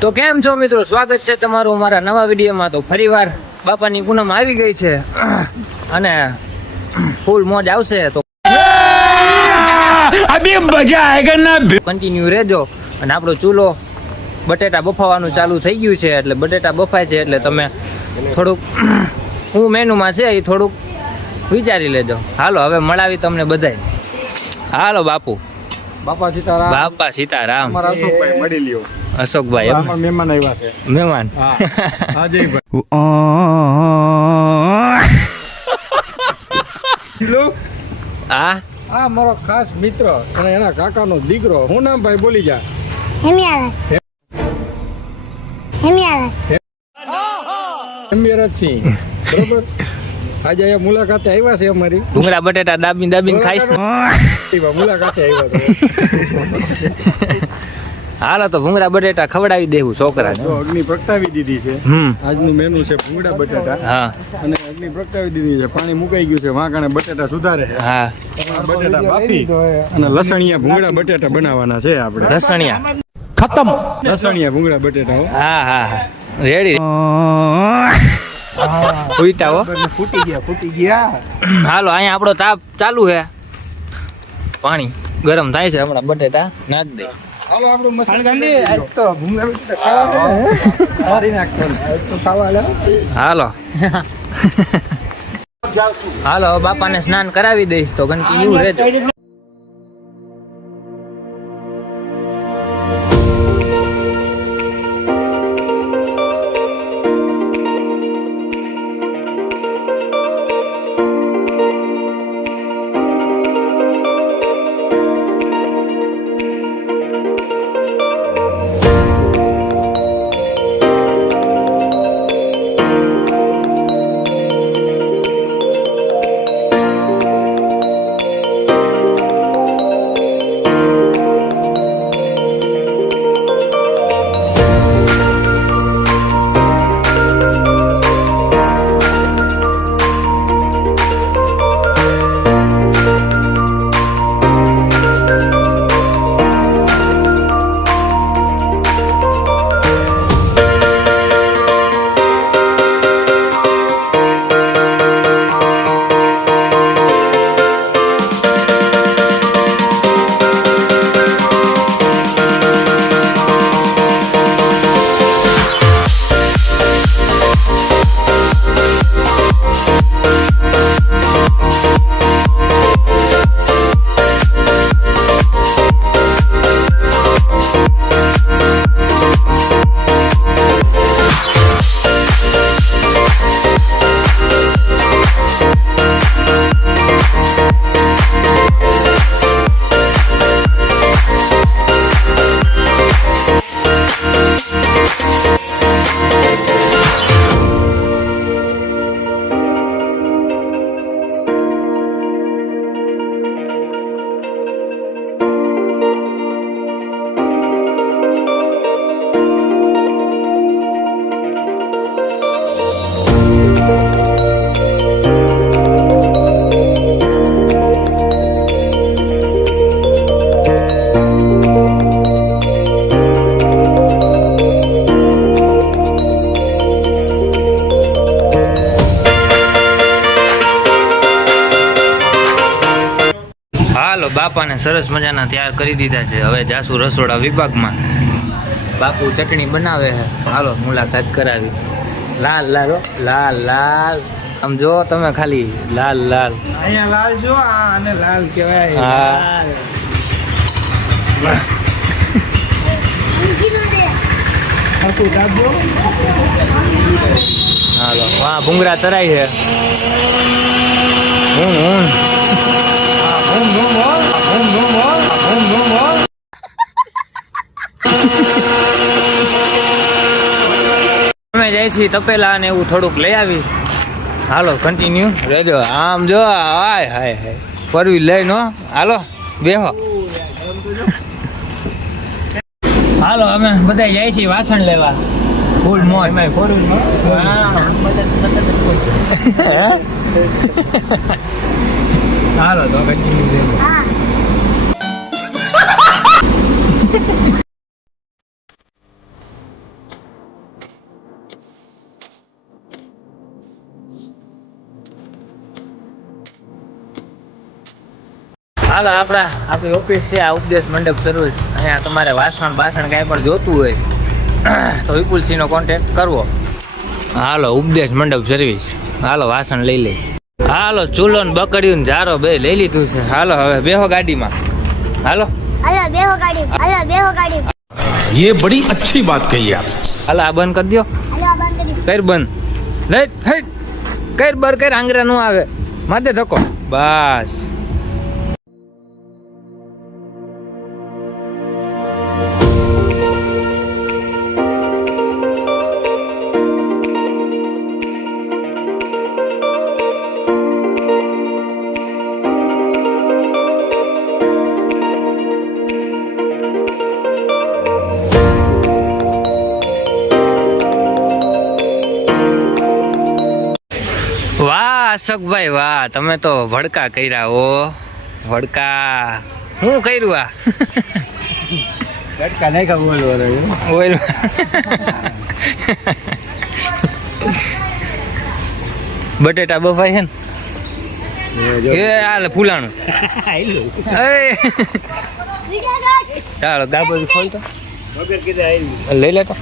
તો કેમ છો મિત્રો, સ્વાગત છે તમારું અમારા નવા વિડીયોમાં। તો ફરીવાર બાપાની પૂનમ આવી ગઈ છે અને ફૂલ મોજ આવશે, તો અભી મજા આયેગા ના, કન્ટિન્યુ રહેજો। અને આપણો ચૂલો બટેટા બફાવાનું ચાલુ થઈ ગયું છે, એટલે બટેટા બફાય છે એટલે તમે થોડુંક હું મેનુમાં છે એ થોડુંક વિચારી લેજો। હાલો હવે મળાવી તમને બધાય। હાલો બાપુ, બાપા સીતારામ। બાપા સીતારામ। અમારા અશોકભાઈ મળી લ્યો। અશોકભાઈ અમારા મહેમાન આવ્યા છે। મહેમાન હા અજયભાઈ। આ આ મારો ખાસ મિત્ર અને એના કાકાનો દીકરો। હું નામ ભાઈ બોલી જા? હેમિયારાજ સિંહ, બરોબર। આજે અહીંયા મુલાકાતે આવ્યા છે અમારી। ભૂંગળા બટેટા દાબીને દાબીને ખાઈશ। મુલાકાતે આવ્યા છે। હાલો તો ભૂંગળા બટેટા ખવડાવી દેવું છોકરાને। જો અગ્નિ પ્રગટાવી દીધી છે। આજનું મેનુ છે ભૂંગળા બટેટા। હા, અને અગ્નિ પ્રગટાવી દીધી છે, પાણી મુકાઈ ગયું છે, વાંકાણે બટેટા સુધારે છે। હા, બટેટા બાફી અને લસણિયા ભૂંગળા બટેટા બનાવવાના છે આપણે। લસણિયા ખતમ। લસણિયા ભૂંગળા બટેટા। હા હા હા, રેડી। ઉઈટા હો, ફૂટી ગયા। હાલો અહીંયા આપણો તાપ ચાલુ છે, પાણી ગરમ થાય છે, હમણાં બટેટા નાખ દે। હાલો આપણું મસાલા ગાંડી આજ તો ભૂંગળા બટેટા ખાવા છે। મારી નાખતો તો ખાવા લે। હાલો હાલો બાપાને સ્નાન કરાવી દઈ તો કન્ટિન્યુ રહેજો। બાપાને સરસ મજાના તૈયાર કરી દીધા છે, હવે જાસુ રસોડા વિભાગમાં। બાપુ ચટણી બનાવે છે, હાલો મુલાકાત કરાવી। લાલ લાલ લાલ લાલ, આમ જો તમે ખાલી લાલ લાલ, અહીંયા લાલ જો, આને લાલ કહેવાય। હા હાલો વાહ ભૂંગળા તરાય છે। અમે જાય છીએ તપેલા અને એવું થોડુંક લઈ આવી। હાલો કન્ટિન્યુ રહેજો। આમ જો હાય હાય હાય પરવી લઈને હાલો બેહો। હાલો અમે બધા જાય છીએ વાસણ લેવા। ફૂલ મોજ હાલો તો કન્ટિન્યુ હાલો આપણી ઓફિસ છે આ ઉપદેશ મંડપ સર્વિસ. અહીંયા તમારે વાસણ કાંઈ પણ જોતું હોય તો વિપુલસિંહનો કોન્ટેક્ટ કરવો. હાલો ઉપદેશ મંડપ સર્વિસ. હાલો વાસણ લઈ લઈ. હાલો ચૂલો ને બકડ્યું ને જારો બે લઈ લીધું છે. હાલો હવે બેહો ગાડીમાં. હાલો બેહો ગાડી. ये बड़ी अच्छी बात कही आप. હાલો આ બંધ કરી દો. કર બંધ. લઈ હઈ કર બર કર આંગરા નું આવે. માથે ધક્કો બસ. વાહ અશોકભાઈ વાહ, તમે તો ભડકા કર્યા હો. ભડકા હું કર્યું આ લટકા નહીં ખબર ઓઇલ બટેટા બફાય છે ને એ હાલ ફૂલાણું. ચાલો ગાબો ખોલતો લઈ લેતો.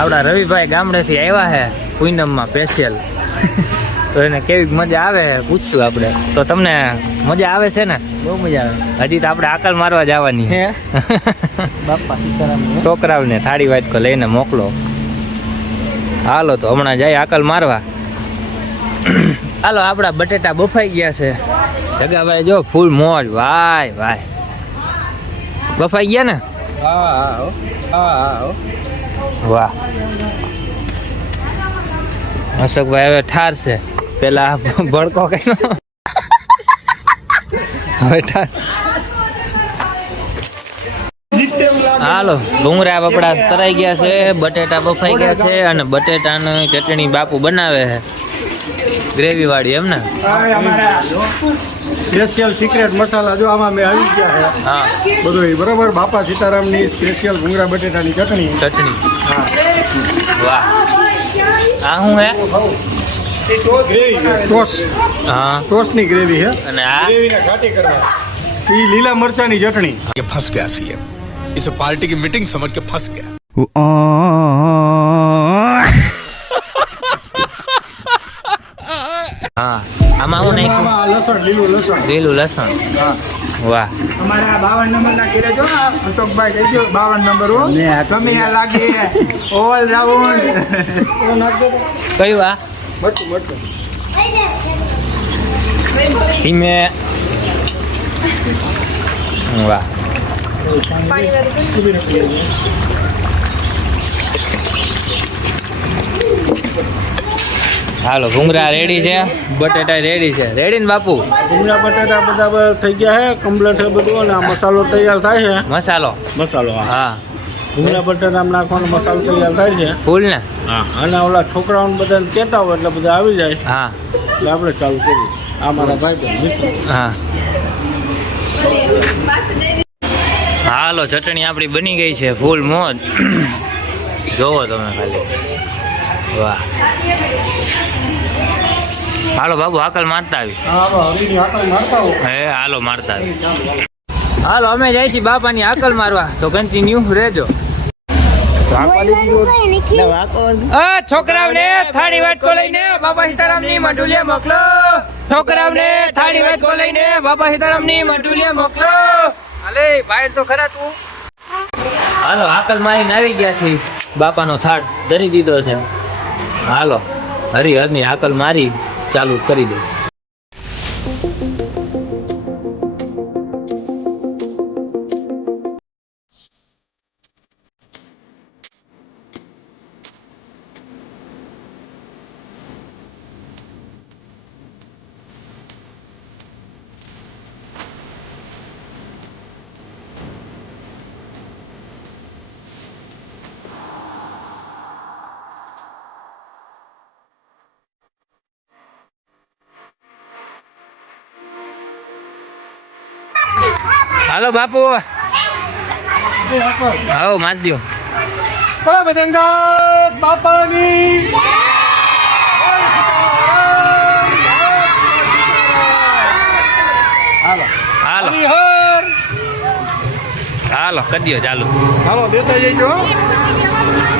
આપડા રવિભાઈ ગામડેથી આવ્યા છે પૂનમમાં સ્પેશિયલ. તો એને કેવી મજા આવે પૂછશું આપણે. તો તમને મજા આવે છે ને? બહુ મજા આવે. હજી તો આપણે આકલ મારવા જવાની છે. બાપા સીતારામ છોકરાઓને થાળી વાટકો લઈને મોકલો. હાલો તો હમણાં જાય આકલ મારવા. હાલો આપડા બટેટા બફાઈ ગયા છે. જગાભાઈ જો ફૂલ મોજ. વાય વાય બફાઈ ગયા ને? વાહ અશોકભાઈ હવે ઠાર છે. પેલા ભડકો કઈ હવે ઠાર. હાલો ડુંગરા બપડા તરાઈ ગયા છે, બટેટા બફાઈ ગયા છે અને બટેટાની ચટણી બાપુ બનાવે છે ગ્રેવી વાળી. એમ ને? સ્પેશિયલ સિક્રેટ મસાલા જો આમાં મેં આવી ગયા છે. હા બધું બરોબર. બાપા સીતારામની સ્પેશિયલ ભૂંગળા બટેટાની ચટણી. ચટણી. વાહ આ શું હે? ટોસ્ટ. હા ટોસ્ટની ગ્રેવી છે. અને આ ગ્રેવીને ઘાટી કરવા એ લીલા મરચાની ચટણી. ये फंस गया सीएम. इसे पार्टी की मीटिंग समझ के फंस गया. હા આમાં હું નાખ્યું? આમાં લસણ, લીલું લસણ. લીલું લસણ. હા. વાહ અમારા 52 નંબરના ઘરે જો અશોકભાઈ કહેજો 52 નંબર હો. ગમે આ લાગે ઓલ રાઉન્ડ. કયું આ? મરચું. ધીમે. વાહ હાલો ભૂંગળા રેડી છે, બટેટા રેડી છે. રેડી ને બાપુ? ભૂંગળા બટાટા બધા થઈ ગયા છે કમ્પ્લીટ છે બધું. અને આ મસાલો તૈયાર થાય છે. મસાલો? મસાલો હા ભૂંગળા બટાટા નાખવાનો મસાલો તૈયાર થાય છે. ફૂલ ને? હા. અને ઓલા છોકરાઓને બધાને કહેતા હોય એટલે બધા આવી જાય હા એટલે આપણે ચાલુ કરીએ. આ મારા ભાઈ મિત્રો. હા હાલો ચટણી આપણી બની ગઈ છે ફૂલ મોજ. જોવો તમે ખાલી. વાહ હાલો બાબુ હાકલ મારતા આવી. હે હાલો મારતા આવી. હાલો અમે જાય છીએ બાપાની હાકલ મારવા. તો કન્ટિન્યુ રહેજો. છોકરાઓને થાળી વાટકો લઈને બાપા સીતારામ ની મઢુલિયા મોકલો. છોકરાઓને થાળી વાટકો લઈને બાપા સીતારામ ની મઢુલિયા મોકલો. હાલે બહાર તો ખરા તું. હાલો હાકલ મારીને આવી ગયા છે. બાપાનો થાળ ધરી દીધો છે. હાલો હરિહરની હાકલ મારી ચાલુ કરી દે. હાલો બાપુ હાઉ માર દ્યો બોલો બજરંગદાસ બાપાની હાલો હાલો હરિહર હાલો કરી દ્યો ચાલુ હાલો દેતા જઈજો હો.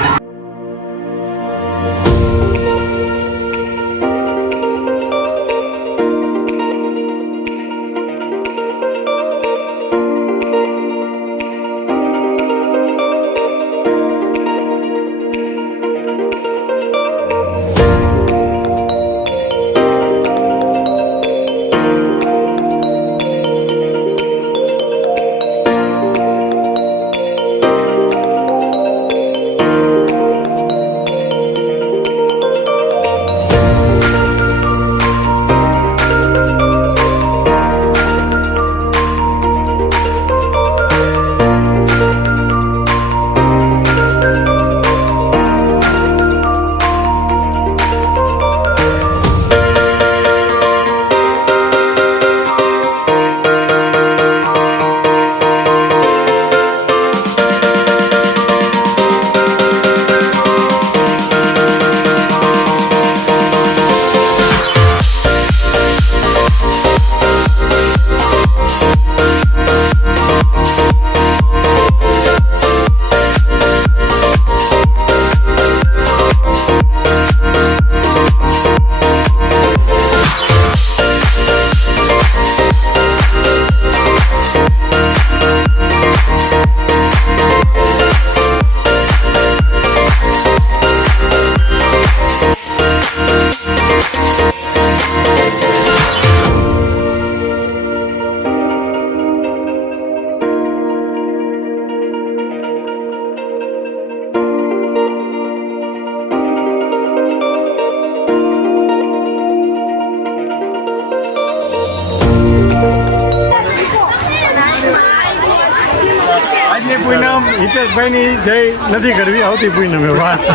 આજની પૂનમ હિતેશભાઈની જય નથી કરવી આવતી પૂનમે વાત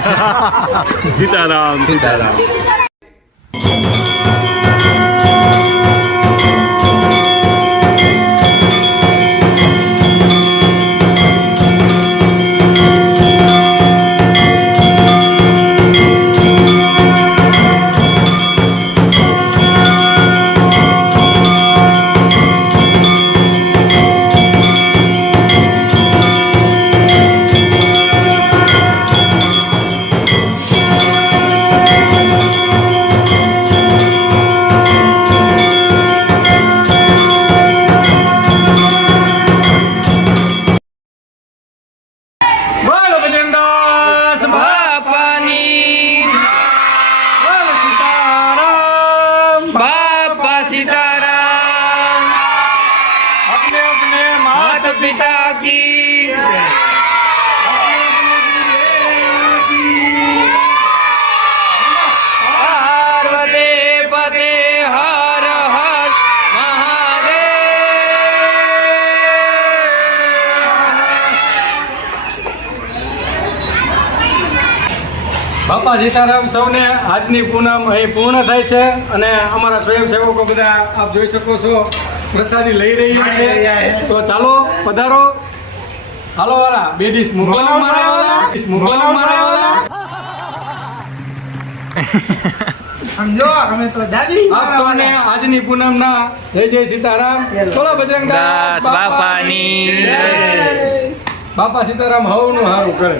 સીતારામ સીતારામ બોલો બજરંગદાસ બાપાની બોલો સીતારામ બાપા સીતારામ अपने अपने माता માતા પિતા કી પાર્વતી પતે હર હર મહાદેવ બાપા સીતારામ સૌને આજની પૂનમ અહીં પૂર્ણ થાય છે અને અમારા સ્વયંસેવકો બધા આપ જોઈ શકો છો પ્રસાદી લઈ રહ્યા છે તો ચાલો પધારો હાલો વાળા બે ડીશ મોકલાવો મારા વાળા મોકલાવો મારા વાળા સમજો અમે તો દાદી આપ સૌને આજની પૂનમના જય જય સીતારામ બોલો બજરંગદાસ દાસ બાપાની જય. બાપા સીતારામ હવનું હારું કરે